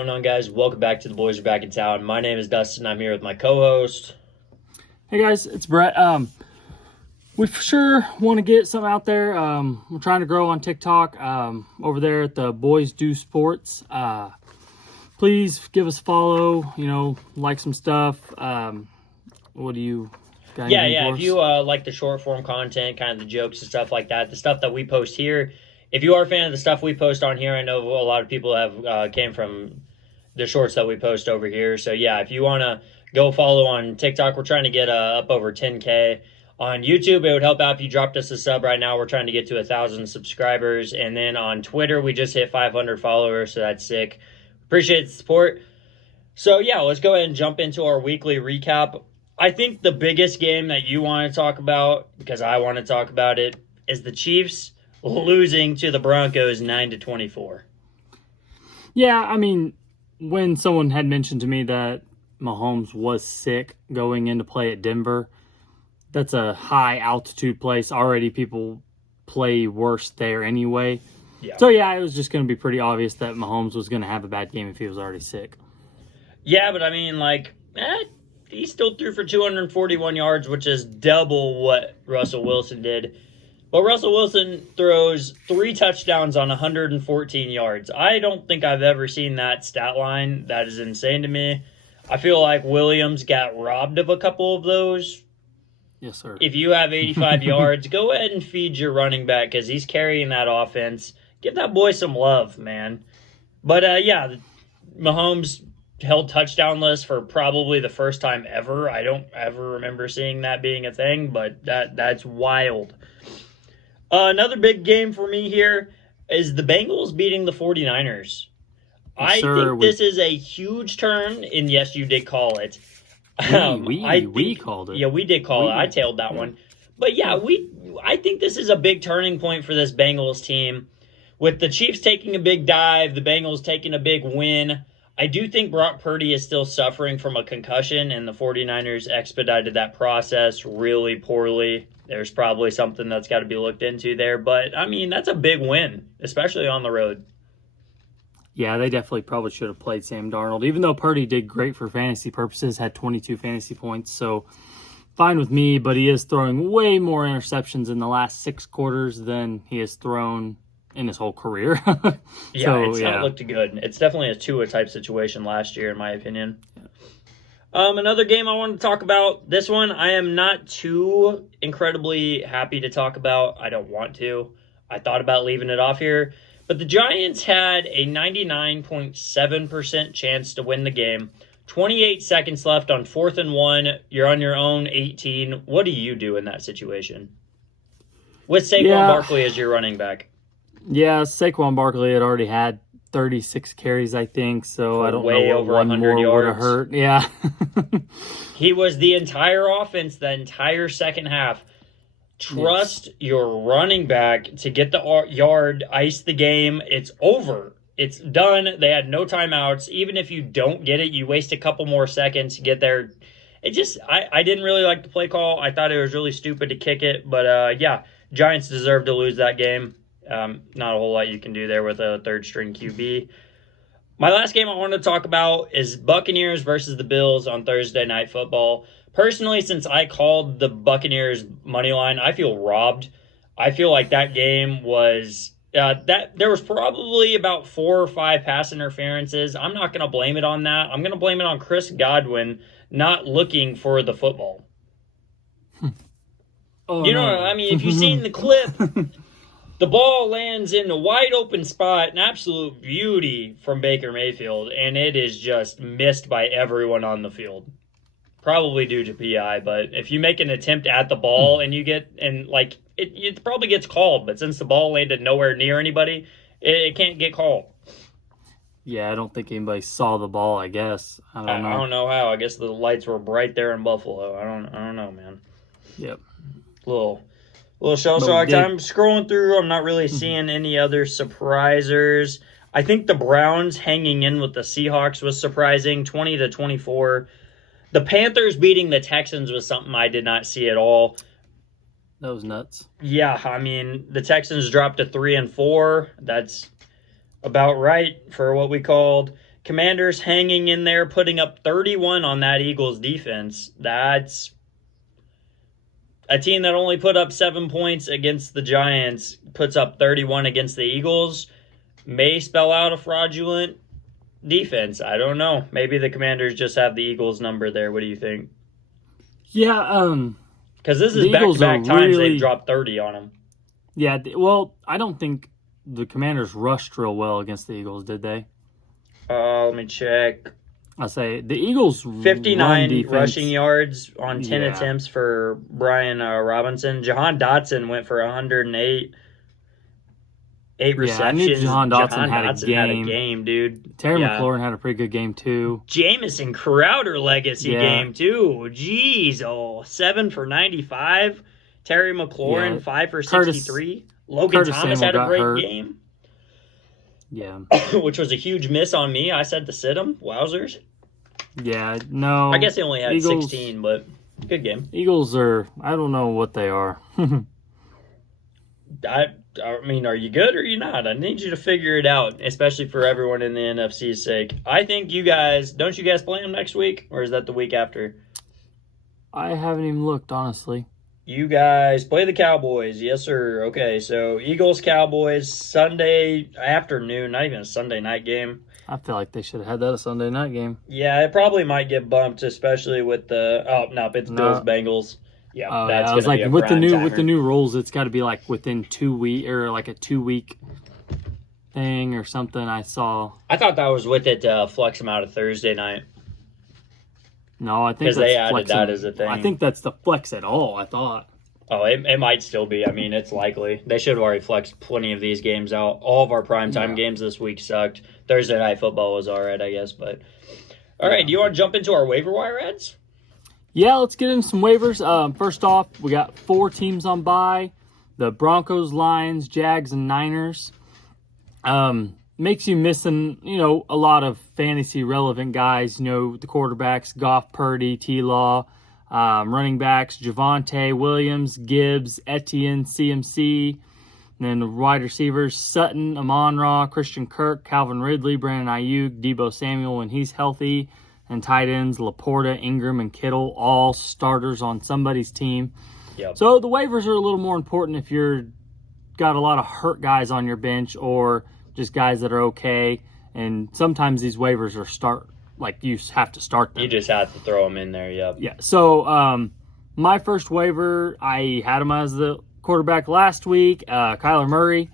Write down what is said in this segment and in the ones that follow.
going on, guys? Welcome back to The Boys Are Back in Town. My name is Dustin. I'm here with my co-host. Hey guys, it's Brett. We for sure want to get something out there. We're trying to grow on TikTok over there at the Boys Do Sports. Please give us a follow, like some stuff. What do you got? Yeah. If you like the short form content, kind of the jokes and stuff like that, the stuff that we post here, if you are a fan of the stuff we post on here, I know a lot of people have came from the shorts that we post over here. So yeah, if you want to go follow on TikTok, we're trying to get up over 10K. On YouTube, it would help out if you dropped us a sub right now. We're trying to get to 1,000 subscribers. And then on Twitter, we just hit 500 followers, so that's sick. Appreciate the support. So yeah, let's go ahead and jump into our weekly recap. I think the biggest game that you want to talk about, because I want to talk about it, is the Chiefs losing to the Broncos 9-24. Yeah, I mean, when someone had mentioned to me that Mahomes was sick going into play at Denver, that's a high altitude place. Already people play worse there anyway. Yeah. So yeah, it was just going to be pretty obvious that Mahomes was going to have a bad game if he was already sick. Yeah, but I mean, he still threw for 241 yards, which is double what Russell Wilson did. But Russell Wilson throws 3 touchdowns on 114 yards. I don't think I've ever seen that stat line. That is insane to me. I feel like Williams got robbed of a couple of those. Yes, sir. If you have 85 yards, go ahead and feed your running back because he's carrying that offense. Give that boy some love, man. But, yeah, Mahomes held touchdownless for probably the first time ever. I don't ever remember seeing that being a thing, but that's wild. Another big game for me here is the Bengals beating the 49ers. I think this is a huge turn, and yes, you did call it. We called it. Yeah, we did call it. I tailed that one. But yeah, I think this is a big turning point for this Bengals team. With the Chiefs taking a big dive, the Bengals taking a big win. I do think Brock Purdy is still suffering from a concussion, and the 49ers expedited that process really poorly. There's probably something that's got to be looked into there. But, I mean, that's a big win, especially on the road. Yeah, they definitely probably should have played Sam Darnold. Even though Purdy did great for fantasy purposes, had 22 fantasy points. So, fine with me, but he is throwing way more interceptions in the last 6 quarters than he has thrown in his whole career. Not looked good. It's definitely a Tua type situation last year, in my opinion. Yeah. Another game I wanted to talk about. This one I am not too incredibly happy to talk about. I don't want to. I thought about leaving it off here. But the Giants had a 99.7% chance to win the game. 28 seconds left on 4th and 1. You're on your own 18. What do you do in that situation? With Saquon Barkley as your running back. Yeah, Saquon Barkley had already had 36 carries, I think, so I don't know what over one 100 more yards would have hurt. Yeah. He was the entire offense, the entire second half. Trust your running back to get the yard, ice the game. It's over. It's done. They had no timeouts. Even if you don't get it, you waste a couple more seconds to get there. I didn't really like the play call. I thought it was really stupid to kick it. But, yeah, Giants deserve to lose that game. Not a whole lot you can do there with a third-string QB. My last game I want to talk about is Buccaneers versus the Bills on Thursday Night Football. Personally, since I called the Buccaneers money line, I feel robbed. I feel like that game was there was probably about 4 or 5 pass interferences. I'm not going to blame it on that. I'm going to blame it on Chris Godwin not looking for the football. I mean, if you've seen the clip, the ball lands in a wide open spot, an absolute beauty from Baker Mayfield, and it is just missed by everyone on the field. Probably due to PI, but if you make an attempt at the ball and it probably gets called, but since the ball landed nowhere near anybody, it can't get called. Yeah, I don't think anybody saw the ball, I guess. I don't know how. I guess the lights were bright there in Buffalo. I don't know, man. Yep. Little shell-shock time. Scrolling through, I'm not really seeing any other surprisers. I think the Browns hanging in with the Seahawks was surprising, 20-24. The Panthers beating the Texans was something I did not see at all. That was nuts. Yeah, I mean, the Texans dropped to 3-4. That's about right for what we called. Commanders hanging in there, putting up 31 on that Eagles defense. That's a team that only put up 7 points against the Giants, puts up 31 against the Eagles. May spell out a fraudulent defense. I don't know. Maybe the Commanders just have the Eagles number there. What do you think? Yeah, because this is back-to-back times they've dropped 30 on them. Yeah, well, I don't think the Commanders rushed real well against the Eagles, did they? Let me check. I'll say the Eagles 59 rushing yards on 10 attempts for Brian Robinson. Jahan Dotson went for 108. 8 receptions. I knew Jahan Dotson had a game, dude. Terry McLaurin had a pretty good game, too. Jamison Crowder legacy game, too. Jeez, 7 for 95. Terry McLaurin, 5 for 63. Logan Thomas had a great game. Yeah. Which was a huge miss on me. I said to sit him. Wowzers. Yeah, no. I guess he only had 16, but good game. Eagles I don't know what they are. I mean, are you good or are you not? I need you to figure it out, especially for everyone in the NFC's sake. I think don't you guys play them next week? Or is that the week after? I haven't even looked, honestly. You guys play the Cowboys. Yes, sir. Okay, so Eagles, Cowboys, Sunday afternoon, not even a Sunday night game. I feel like they should have had that a Sunday night game. Yeah, it probably might get bumped, especially with the it's Bills, Bengals. Yeah, that's I was like, with the new rules, it's got to be like within 2 week or like a 2 week thing or something. I saw. I thought that was with it to flex them out of Thursday night. No, I think because they added that as a thing. I think that's the flex at all. I thought. Oh, it might still be. I mean, it's likely. They should have already flexed plenty of these games out. All of our primetime games this week sucked. Thursday Night Football was all right, I guess. But all right, do you want to jump into our waiver wire ads? Yeah, let's get into some waivers. First off, we got 4 teams on bye. The Broncos, Lions, Jags, and Niners. Makes you missing, a lot of fantasy relevant guys. The quarterbacks, Goff, Purdy, T-Law. Running backs, Javonte Williams, Gibbs, Etienne, CMC. And then the wide receivers, Sutton, Amon-Ra, Christian Kirk, Calvin Ridley, Brandon Ayuk, Deebo Samuel when he's healthy. And tight ends, Laporta, Ingram, and Kittle, all starters on somebody's team. Yep. So the waivers are a little more important if you're got a lot of hurt guys on your bench or just guys that are okay. And sometimes these waivers are you have to start them. You just have to throw them in there, yep. Yeah, so my first waiver, I had him as the quarterback last week, Kyler Murray.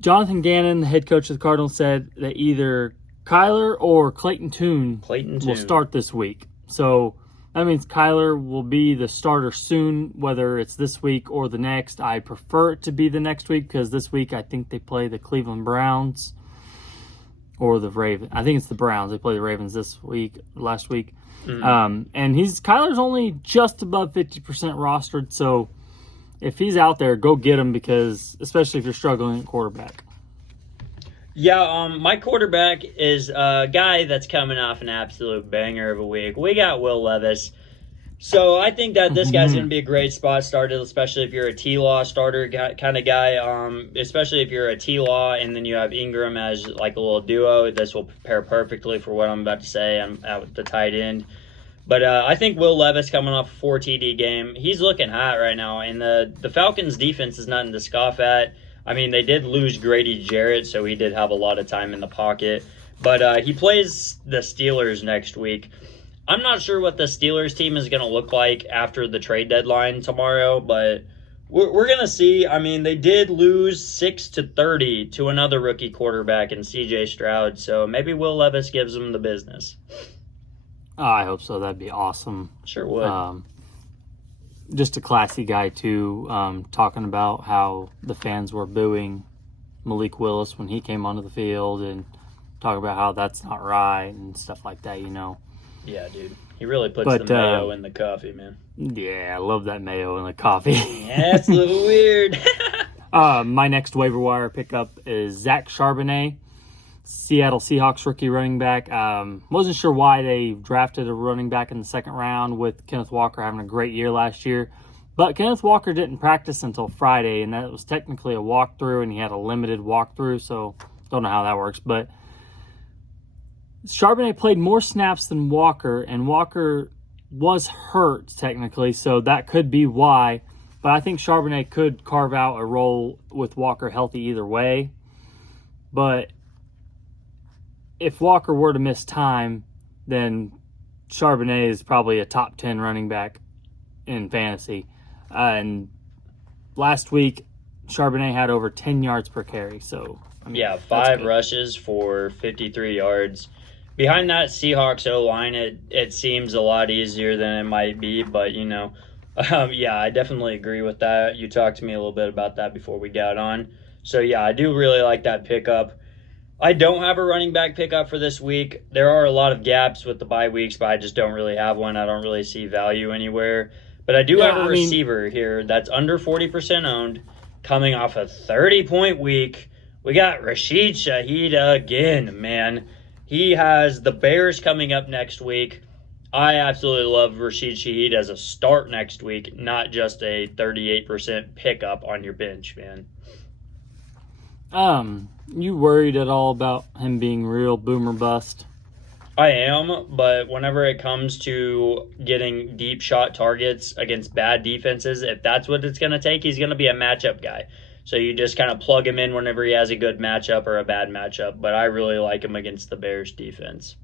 Jonathan Gannon, the head coach of the Cardinals, said that either Kyler or Clayton Tune will start this week. So that means Kyler will be the starter soon, whether it's this week or the next. I prefer it to be the next week because this week I think they play the Cleveland Browns or the Ravens. I think it's the Browns. They play the Ravens last week. Mm-hmm. And Kyler's only just above 50% rostered. So if he's out there, go get him because especially if you're struggling at quarterback. Yeah, my quarterback is a guy that's coming off an absolute banger of a week. We got Will Levis. So I think that this guy's going to be a great spot starter, especially if you're a T-Law starter kind of guy, especially if you're a T-Law and then you have Ingram as like a little duo. This will prepare perfectly for what I'm about to say. I'm out with the tight end. But I think Will Levis coming off a 4 TD game, he's looking hot right now. And the Falcons' defense is nothing to scoff at. I mean, they did lose Grady Jarrett, so he did have a lot of time in the pocket. But he plays the Steelers next week. I'm not sure what the Steelers team is going to look like after the trade deadline tomorrow, but we're going to see. I mean, they did lose 6-30 to another rookie quarterback in C.J. Stroud, so maybe Will Levis gives them the business. Oh, I hope so. That'd be awesome. Sure would. Just a classy guy, too, talking about how the fans were booing Malik Willis when he came onto the field and talk about how that's not right and stuff like that, Yeah, dude. He really puts the mayo in the coffee, man. Yeah, I love that mayo in the coffee. Yeah, it's a little weird. My next waiver wire pickup is Zach Charbonnet, Seattle Seahawks rookie running back. Wasn't sure why they drafted a running back in the second round with Kenneth Walker having a great year last year. But Kenneth Walker didn't practice until Friday, and that was technically a walkthrough, and he had a limited walkthrough, so Don't know how that works, but Charbonnet played more snaps than Walker, and Walker was hurt technically, so that could be why. But I think Charbonnet could carve out a role with Walker healthy either way. But if Walker were to miss time, then Charbonnet is probably a top 10 running back in fantasy. And last week, Charbonnet had over 10 yards per carry. So I mean, 5 rushes for 53 yards. Behind that Seahawks O-line, it seems a lot easier than it might be, but, I definitely agree with that. You talked to me a little bit about that before we got on. So, I do really like that pickup. I don't have a running back pickup for this week. There are a lot of gaps with the bye weeks, but I just don't really have one. I don't really see value anywhere. But I do have a receiver here that's under 40% owned, coming off a 30-point week. We got Rashid Shaheed again, man. He has the Bears coming up next week. I absolutely love Rashid Shaheed as a start next week, not just a 38% pickup on your bench, man. You worried at all about him being real boomer bust? I am, but whenever it comes to getting deep shot targets against bad defenses, if that's what it's going to take, he's going to be a matchup guy. So you just kind of plug him in whenever he has a good matchup or a bad matchup. But I really like him against the Bears defense.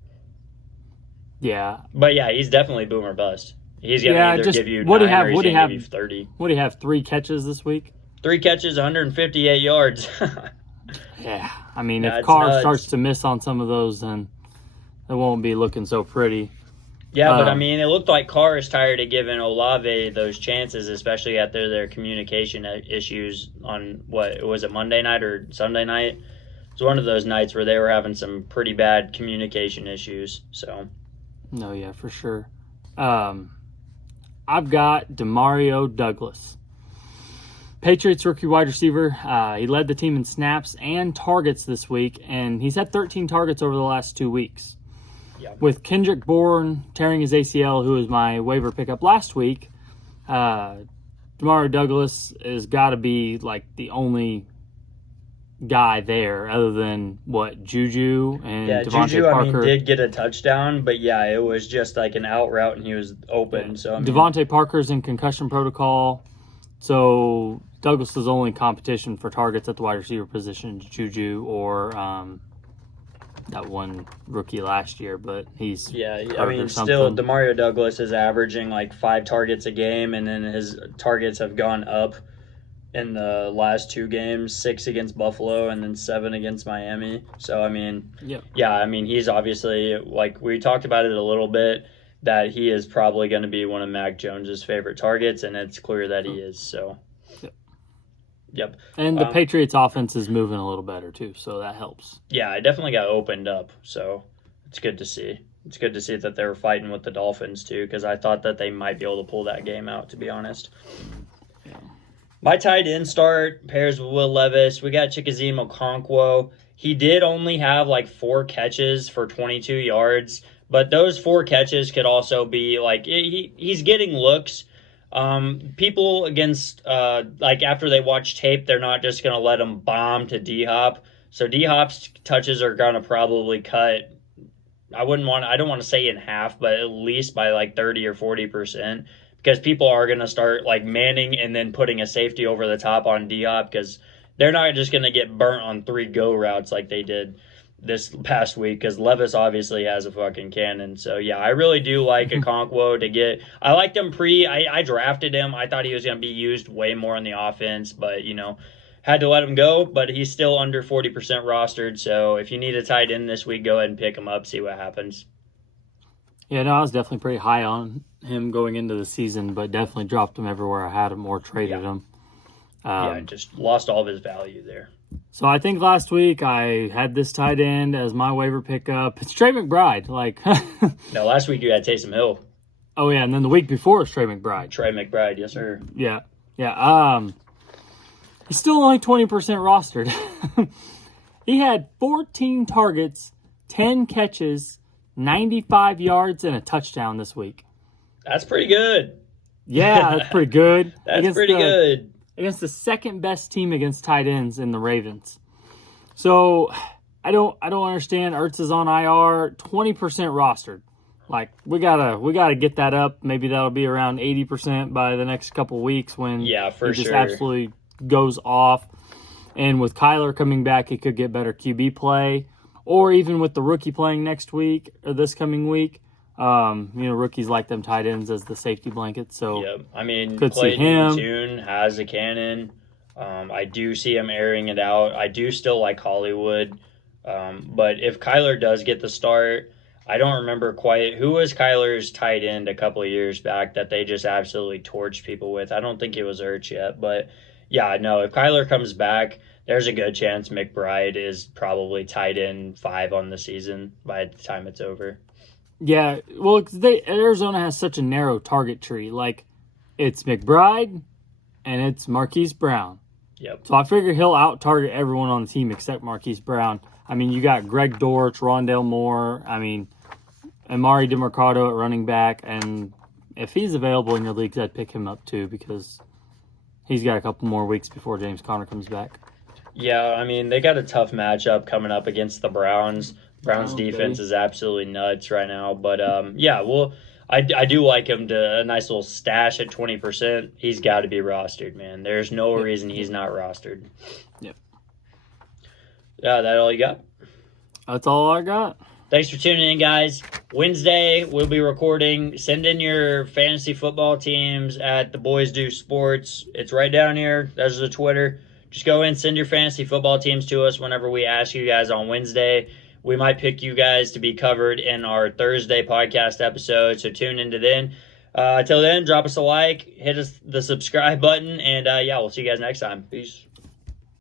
Yeah. But he's definitely boomer bust. He's going to either give you 9 or he's going to give you 30. What do you have, 3 catches this week? 3 catches, 158 yards. Yeah. I mean, if Carr starts to miss on some of those, then it won't be looking so pretty. Yeah, but I mean, it looked like Carr is tired of giving Olave those chances, especially after their communication issues on, was it Monday night or Sunday night? It was one of those nights where they were having some pretty bad communication issues. So, no, yeah, for sure. I've got Demario Douglas, Patriots rookie wide receiver. He led the team in snaps and targets this week, and he's had 13 targets over the last 2 weeks. Yeah. With Kendrick Bourne tearing his ACL, who was my waiver pickup last week, Demario Douglas has got to be like the only guy there, other than Juju and Devontae Juju, Parker. Did get a touchdown, but it was just like an out route and he was open. Yeah. So Devontae Parker's in concussion protocol, so Douglas's only competition for targets at the wide receiver position is Juju or that one rookie last year, but he's still Demario Douglas is averaging like 5 targets a game, and then his targets have gone up in the last 2 games, 6 against Buffalo and then 7 against Miami. So he's obviously, like we talked about it a little bit, that he is probably going to be one of Mac Jones's favorite targets, and it's clear that he is. So Yep. And the Patriots offense is moving a little better too, so that helps. Yeah, it definitely got opened up, so it's good to see. It's good to see that they were fighting with the Dolphins too, because I thought that they might be able to pull that game out, to be honest. Yeah. My tight end start pairs with Will Levis. We got Chickazee Okonkwo. He did only have like 4 catches for 22 yards, but those 4 catches could also be like he's getting looks. People against, after they watch tape, they're not just going to let him bomb to D-Hop. So D-Hop's touches are going to probably cut, I don't want to say in half, but at least by like 30 or 40%, because people are going to start like manning and then putting a safety over the top on D-Hop, because they're not just going to get burnt on 3 go routes like they did this past week, because Levis obviously has a fucking cannon. So I really do like Okonkwo to get. I liked him I drafted him. I thought he was going to be used way more on the offense, but had to let him go. But he's still under 40% rostered. So if you need a tight end this week, go ahead and pick him up, see what happens. Yeah, no, I was definitely pretty high on him going into the season, but definitely dropped him everywhere I had him or traded him. Just lost all of his value there. So I think last week I had this tight end as my waiver pickup. It's Trey McBride. No, last week you had Taysom Hill. Oh, yeah, and then the week before it's Trey McBride. Trey McBride, yes, sir. Yeah. He's still only 20% rostered. He had 14 targets, 10 catches, 95 yards, and a touchdown this week. That's pretty good. Yeah, that's pretty good. That's pretty good. Against the second best team against tight ends in the Ravens. So I don't understand. Ertz is on IR, 20% rostered. Like we gotta get that up. Maybe that'll be around 80% by the next couple weeks when for he just sure. absolutely goes off. And with Kyler coming back, he could get better QB play, or even with the rookie playing next week or this coming week. Rookies like them tight ends as the safety blanket. So I mean, could see Clayton him. Tune has a cannon. I do see him airing it out. I do still like Hollywood. But if Kyler does get the start, I don't remember quite who was Kyler's tight end a couple of years back that they just absolutely torched people with. I don't think it was Ertz yet, but yeah, no, if Kyler comes back, there's a good chance McBride is probably tight end 5 on the season by the time it's over. Yeah, well, Arizona has such a narrow target tree. Like, it's McBride and it's Marquise Brown. Yep. So I figure he'll out-target everyone on the team except Marquise Brown. I mean, you got Greg Dortch, Rondale Moore, Amari DeMarcado at running back, and if he's available in your leagues, I'd pick him up too because he's got a couple more weeks before James Conner comes back. Yeah, I mean, they got a tough matchup coming up against the Browns. Browns defense is absolutely nuts right now. But, I do like him to a nice little stash at 20%. He's got to be rostered, man. There's no reason he's not rostered. Yep. Yeah, that all you got? That's all I got. Thanks for tuning in, guys. Wednesday, we'll be recording. Send in your fantasy football teams at The Boys Do Sports. It's right down here. There's the Twitter. Just go in, send your fantasy football teams to us whenever we ask you guys on Wednesday. We might pick you guys to be covered in our Thursday podcast episode, so tune into then. Till then, drop us a like, hit us the subscribe button, and we'll see you guys next time. Peace.